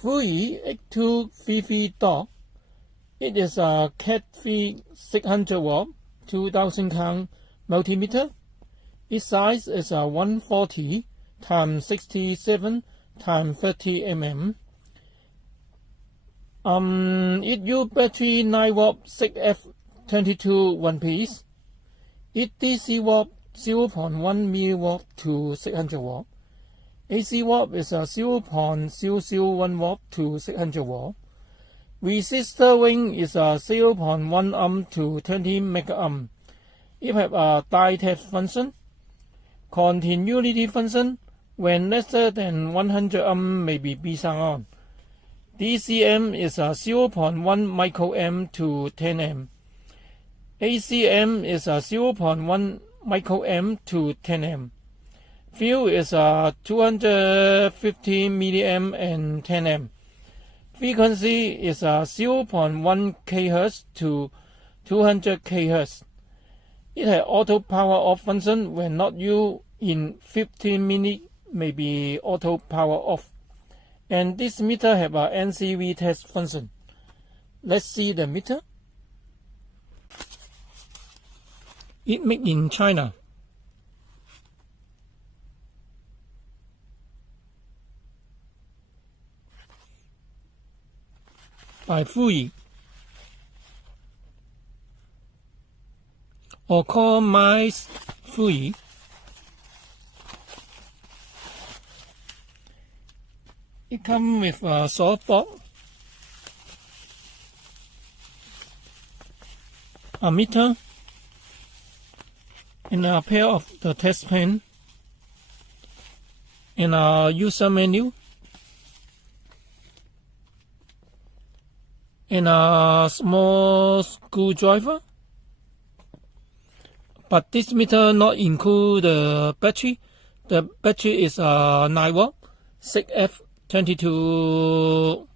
FUYI 8200v door. It is a CATIII 600v 2000 count multimeter. Its size is 140 x 67 x 30 mm. It uses battery 9W 6F22 one piece. It DC watt 0.1 mW to 600W. AC watt is 0.001 watt to 600W. Resistor ring is 0.1 ohm to 20 megaohm. It has a die test function, continuity function. When lesser than 100 ohm may be turned on. DCM is 0.1 microamp to 10 amp. ACM is 0.1 microamp to 10 amp. Field is 250 milliamp and 10 amp. Frequency is 0.1 kHz to 200 kHz. It has auto power off function when not used in 15 minutes. May be auto power off, and this meter have a NCV test function. Let's see the meter. It made in China. By FUYI, or call my FUYI. It comes with a soft box, a meter, and a pair of the test pen, and a user menu, and a small screwdriver. But this meter not include the battery. The battery is 9W 6F22.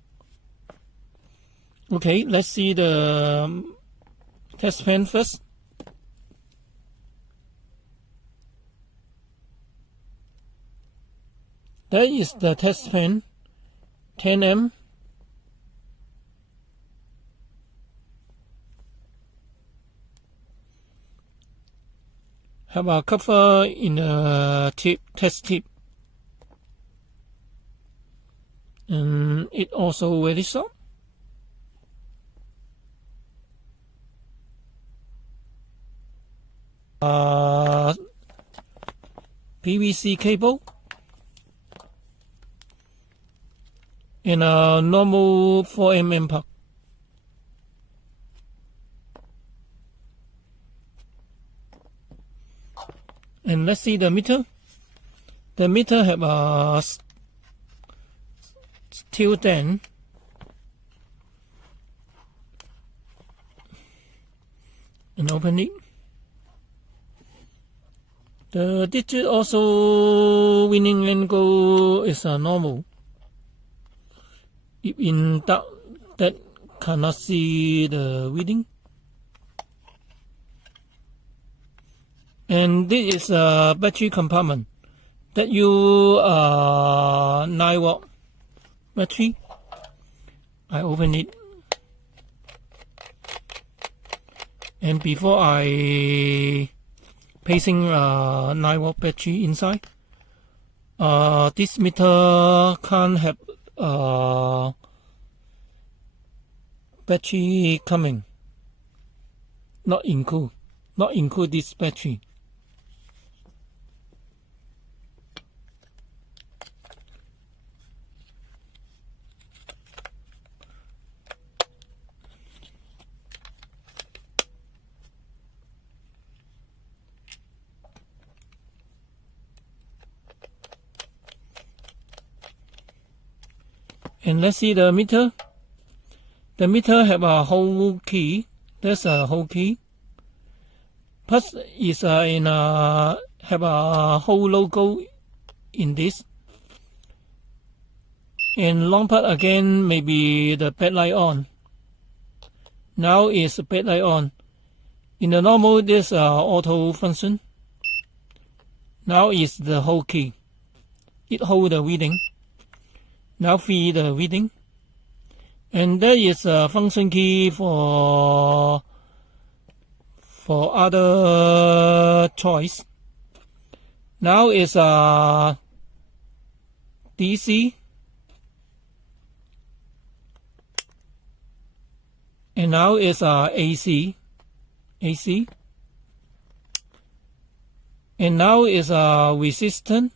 Okay, let's see the test pen first. There is the test pen, 10M. Have a cover in the test tip. And it also very soft. PVC cable and a normal 4mm plug. And let's see the meter. The meter have a steel stand and open it. The digit also winning angle is normal. If in dark, that cannot see the reading. And this is a battery compartment that you 9W battery. I open it, and before I placing 9W battery inside, this meter can't have battery coming. Not include this battery. And let's see the meter. The meter have a whole key. There's a whole key. Plus is have a whole logo in this. And long part again maybe the backlight on. Now is backlight on. In the normal there's auto function. Now is the whole key. It hold the reading. Now feed the reading. And there is a function key for other choice. Now is a DC, and now is a AC, and now is a resistor,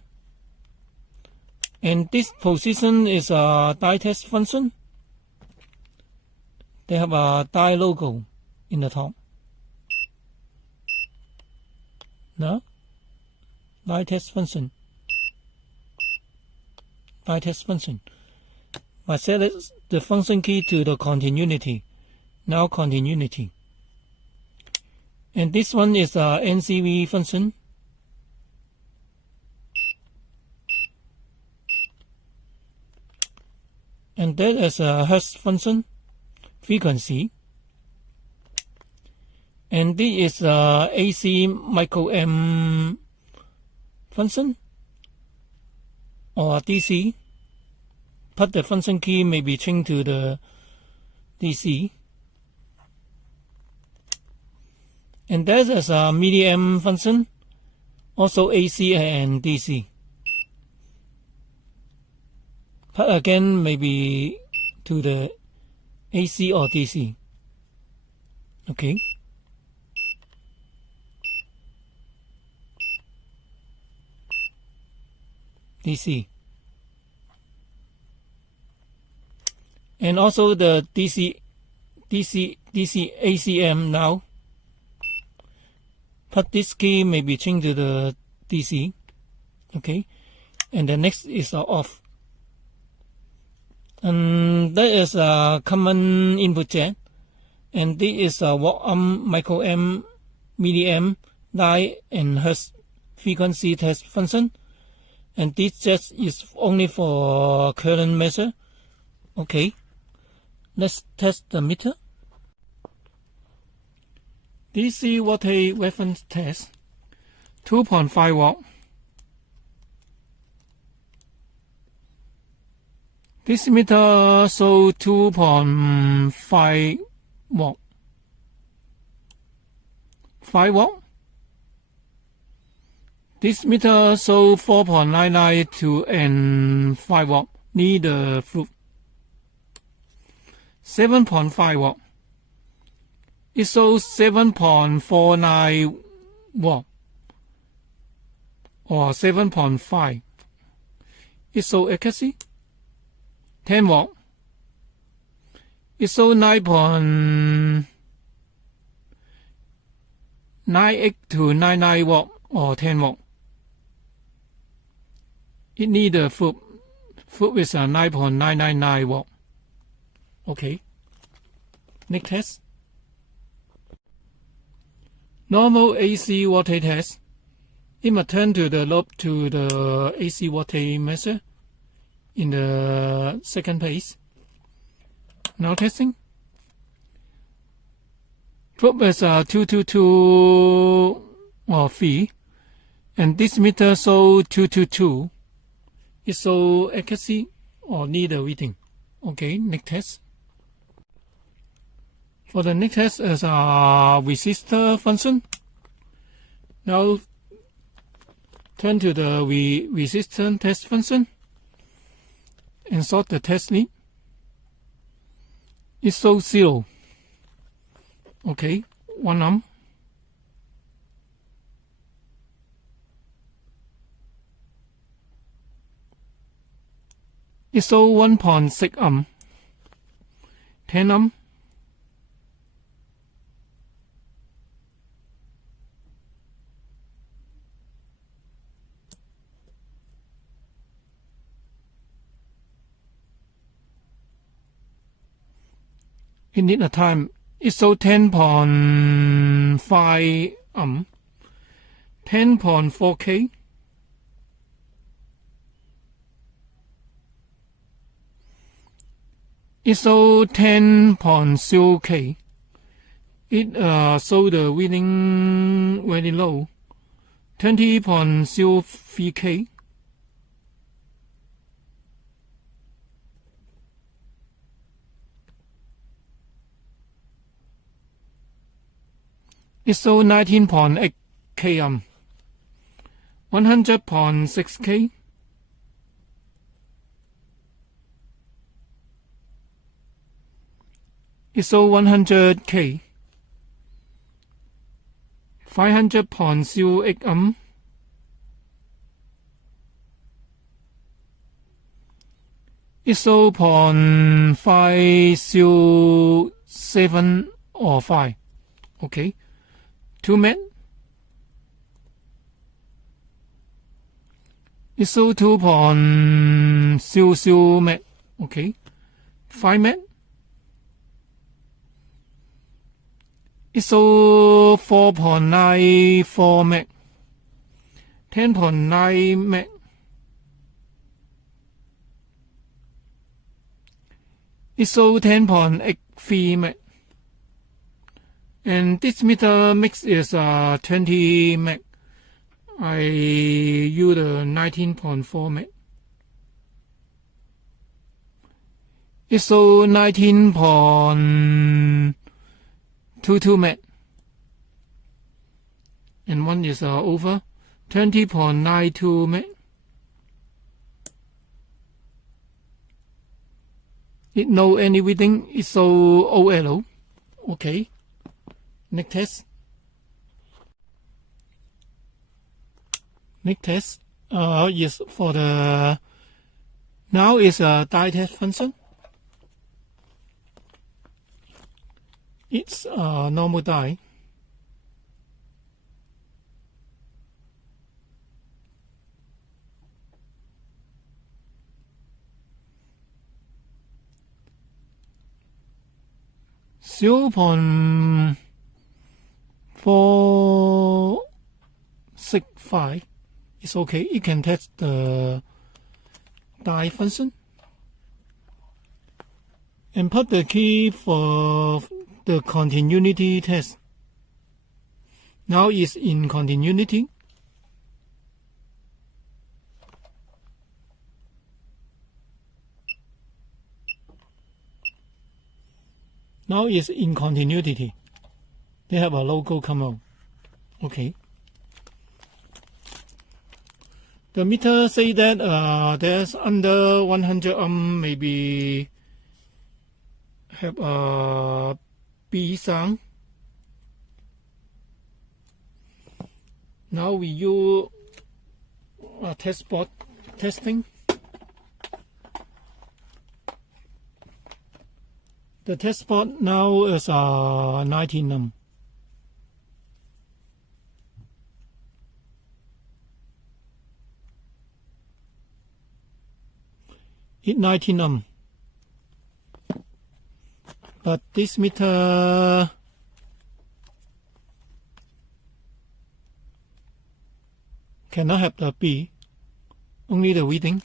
and this position is a die test function. They have a die logo in the top. No? Die test function. Die test function. I set the function key to the continuity. Now continuity. And this one is a NCV function. And that is a hertz function. Frequency, and this is AC micro M function or DC, but the function key may be changed to the DC. And that is a medium function, also AC and DC, but again maybe to the AC or DC. Okay. DC. And also the DC ACM now. But this key may be changed to the DC. Okay. And the next is off. And there is a common input jack, and this is a watt amp, micro amp, milliamp, die, and hertz frequency test function. And this just is only for current measure. Okay, let's test the meter. DC voltage reference test, 2.5 watt. This meter shows 2.5 watt. 5 watt. This meter shows 4.99 to and 5 watt. Need the flip. 7.5 watt. It shows 7.49 watt or 7.5. It shows accuracy. 10 watt. It shows 9.98 to 99 watt or 10 watt. It needs a foot with a 9.999 watt. Okay. Next test. Normal AC voltage test. It must turn to the lobe to the AC voltage measure in the second page. Now testing. Probe is 222 or V, and this meter shows 222. It shows accuracy or need a reading. Okay, next test. For the next test is a resistor function. Now turn to the resistance test function and sort the test lead. It shows 0. Okay, 1 amp. It shows 1.6 amp. 10 amp. It needs a time. It shows 10.5 amp, 10.4K, it shows 10.0K. It shows the reading very low, 20.03K. ISO 19.8 kOhm, 100.6 K, ISO 100 K, 500.08 ohm, ISO 0.507 or 5. Okay, 2 Met, ISO 2.00 Met. Okay, 5 Met, ISO 4.94 Met, 10.9 Met, ISO 10.83 Met, and this meter mix is 20 Met. I use the 19.4 Met. ISO 19.22 Met, and one is over 20.92 Met. It no any reading, ISO OL. Okay, next test. Next test is for the now is a die test function. It's a normal die. .465 is okay. You can test the die function and put the key for the continuity test. Now it's in continuity. Now it's in continuity. They have a logo come out. Okay. The meter say that there's under 100 ohm maybe have a B sound. Now we use a test board testing. The test spot now is 19 ohm. It's 19 ohm. But this meter cannot have the B, only the reading.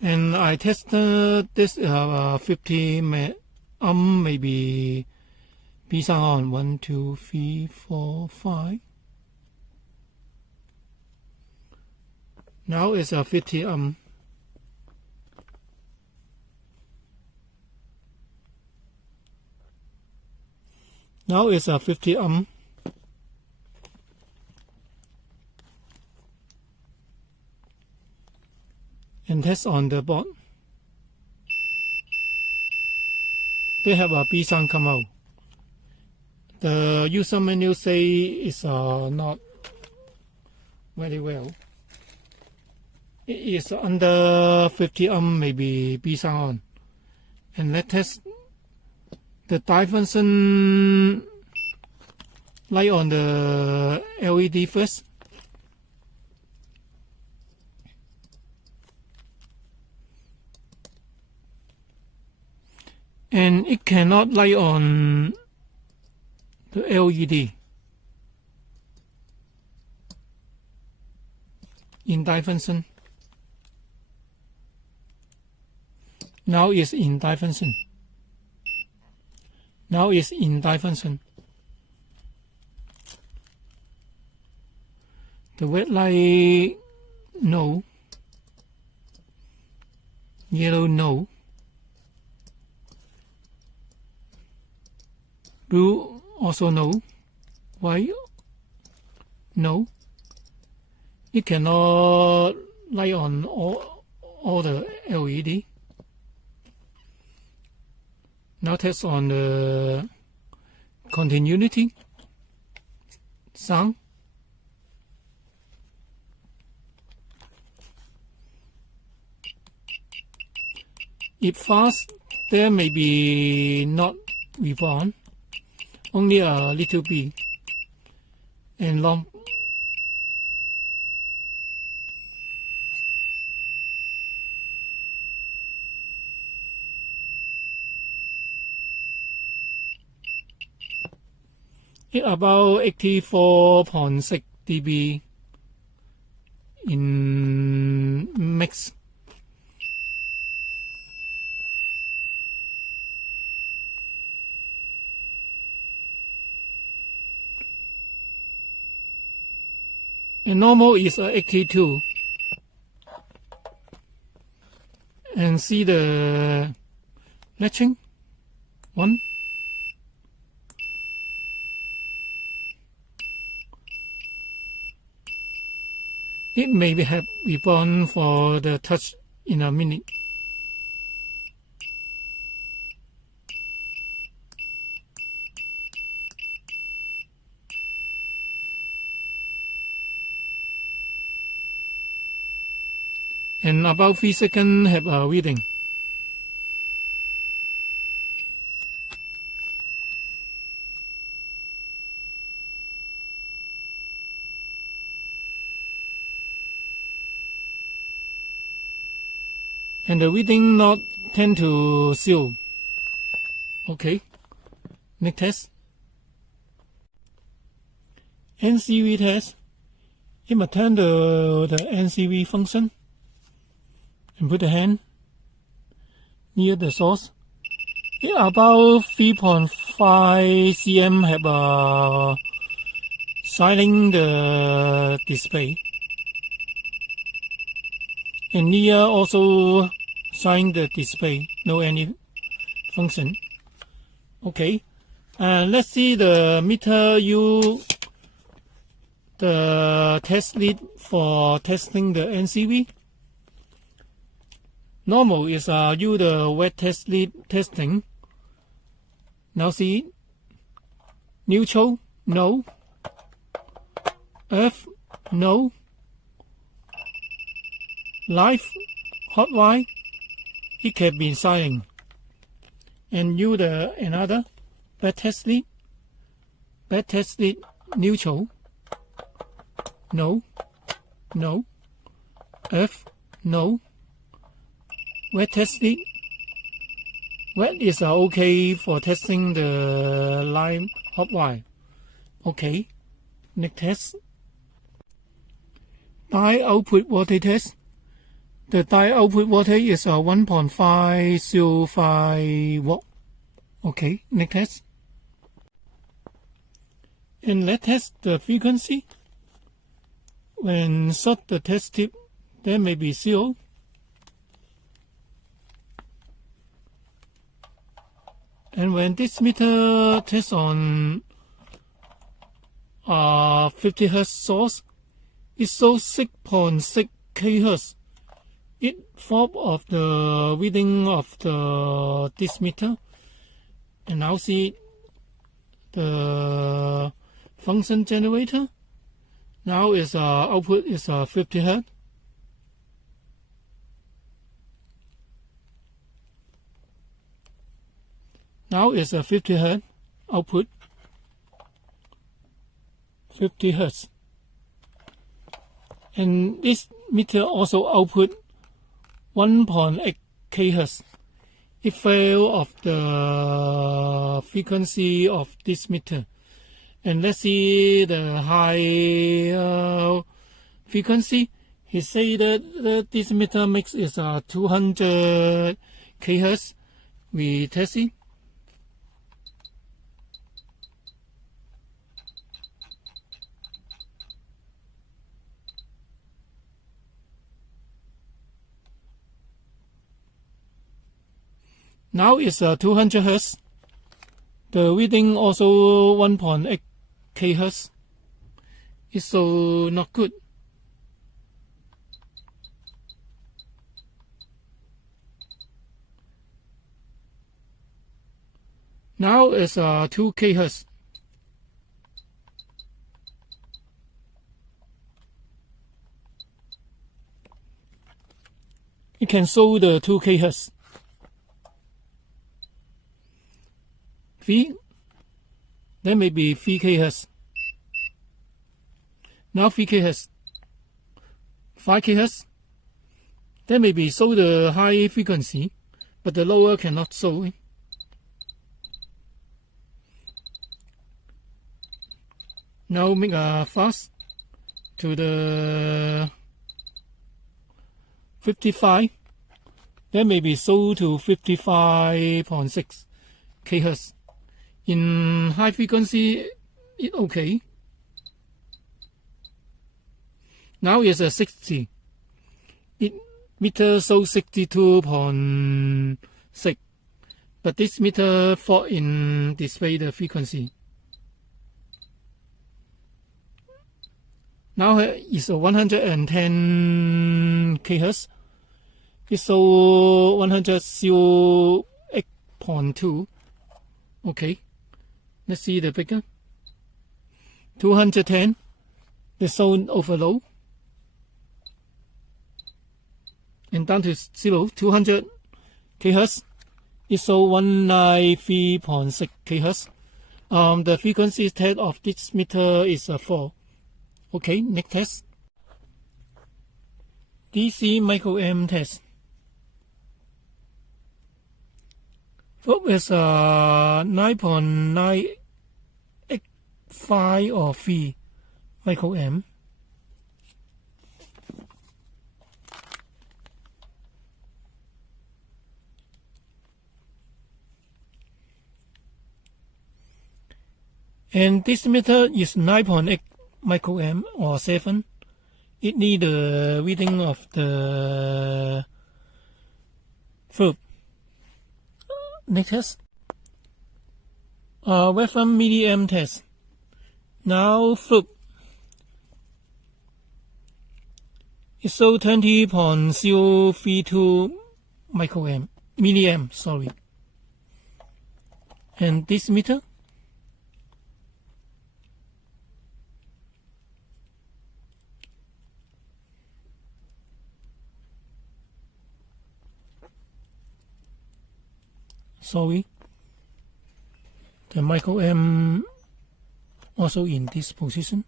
And I tested this 50 ohm, maybe B sound on 1, 2, 3, 4, 5. Now it's 50 ohm. Now it's 50 ohm. And test on the board. They have a B sound come out. The user manual say it's not very well. It is under 50 ohm, maybe B sound on. And let's test the die function light on the LED first. And it cannot light on the LED in die function. Now it's in die function. Now it's in die function. The red light, no. Yellow, no. Blue also no. Why? No. It cannot light on all the LED. Now test on the continuity sound. If fast, there may be not reborn, only a little bit, and long. It about 84.6 dB in mix. And normal is 82. And see the latching. 1. It may have reborn for the touch in a minute. And about 3 seconds have a reading. And the reading not tend to 0. Okay. Next test. NCV test. It must turn the NCV function and put the hand near the source. It about 3.5 cm have a silent the display. And near also sign the display, no any function. Okay, and let's see the meter use the test lead for testing the NCV. Normal is use the wet test lead testing. Now see, neutral, no. Earth, no. Live, hot wire, it can be silent. And use another bad test lead, neutral, no, no. Earth, no. Wet test lead. Wet is okay for testing the line hot wire. Okay, next test. Die output voltage test. The die output voltage is 1.505 watt. Okay, next test. And let's test the frequency. When short the test tip, there may be 0. And when this meter tests on 50 Hz source, it shows 6.6 kHz. It fob of the reading of this meter. And now see the function generator. Now is output is 50 Hz. Now is a 50 Hz output. 50 Hz. And this meter also output 1.8 kHz. It failed of the frequency of this meter. And let's see the high frequency. He say that this meter mix is 200 kHz. We test it. Now it's 200 Hz. The reading also 1.8 kHz. It's so not good. Now it's 2 kHz. You can show the 2 kHz. Then maybe 3 kHz. Now 3 kHz. 5 kHz. Then maybe show the high frequency, but the lower cannot show. Now make a fast to the 55. Then maybe show to 55.6 kHz. In high frequency, it's okay. Now it's a 60. It meter shows 62.6, but this meter fault in display the frequency. Now it's a 110 kHz. It's so 108.2. Okay, let's see the figure. 210. The sound overload. And down to 0, 200 kHz. It's so 193.6 kHz. The frequency test of this meter is 4. Okay, next test. DC microamp test. Probe is 9.985 or 3 microamp. And this meter is 9.8 microamp or 7. It needs the reading of the probe. Next test. Waveform milliamp test. Now probe. It shows 20.032 milliamp, sorry. And this meter. Sorry, the microamp also in this position.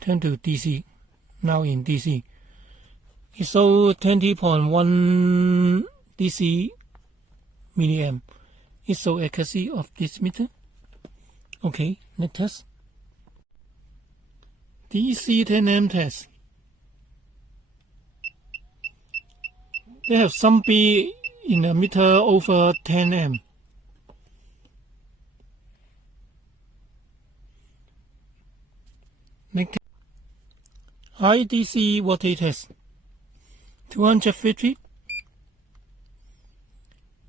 Turn to DC. Now in DC. It shows 20.1 DC milliamp. It's so accuracy of this meter. Okay, next test. DC 10 amp test. They have some B in a meter over 10 amp. Next, high DC voltage test. 250.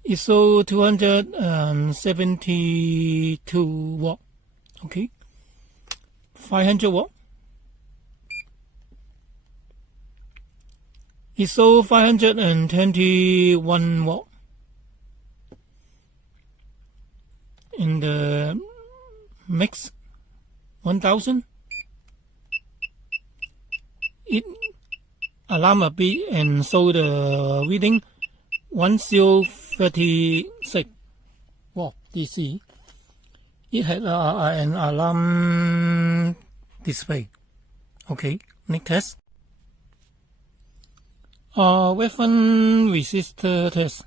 ISO 272 watt. Okay. 500 watt. ISO 521 watt. In the max 1000. It alarm a bit and show the reading 1036 watt DC. It had an alarm display. Okay, next test. Weapon resistor test.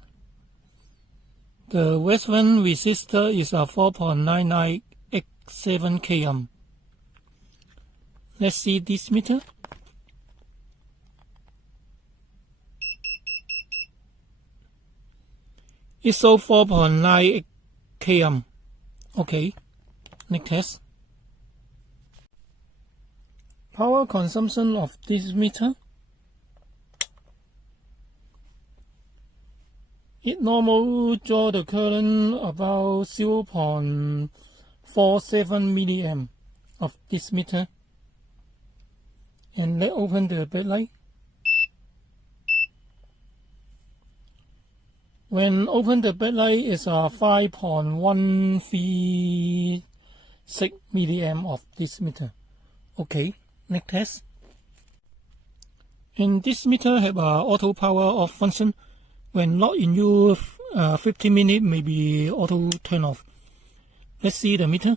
The weapon resistor is a 4.9987 kΩ. Let's see this meter. It's so 4.98 kΩ. Okay, next test. Power consumption of this meter. It normal draw the current about 0.47 milliamp of this meter. And let's open the backlight. When open the backlight is 5.136 milliamp of this meter. Okay, next test. And this meter have a auto power off function. When not in use 15 minutes, maybe auto turn off. Let's see the meter.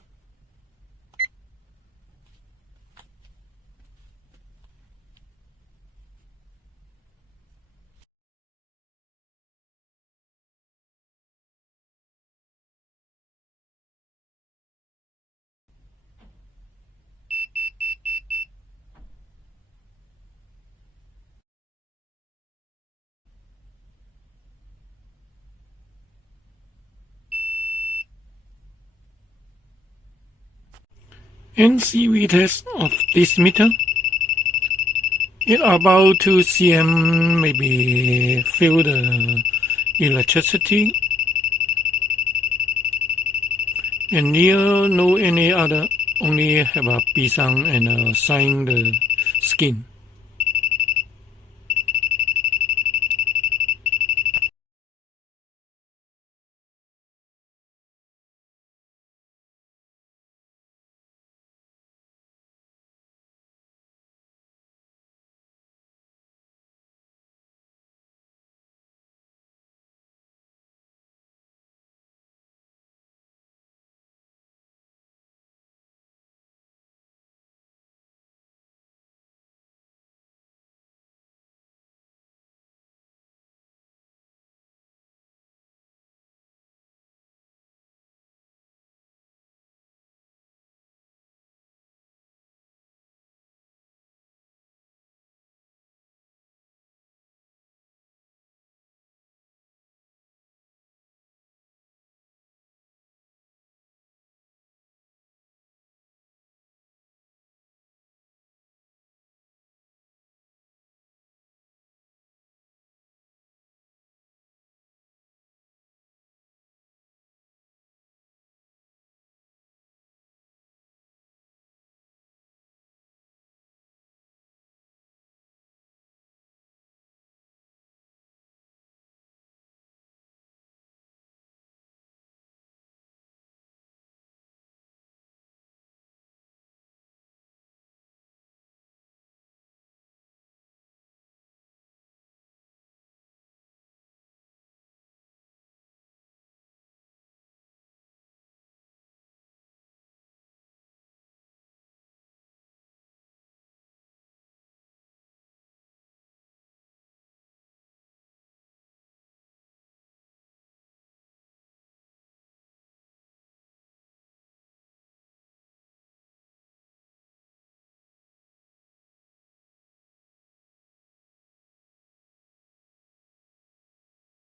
NCV test of this meter. It about 2 cm maybe feel the electricity. And here no any other, only have a pisang and sign the skin.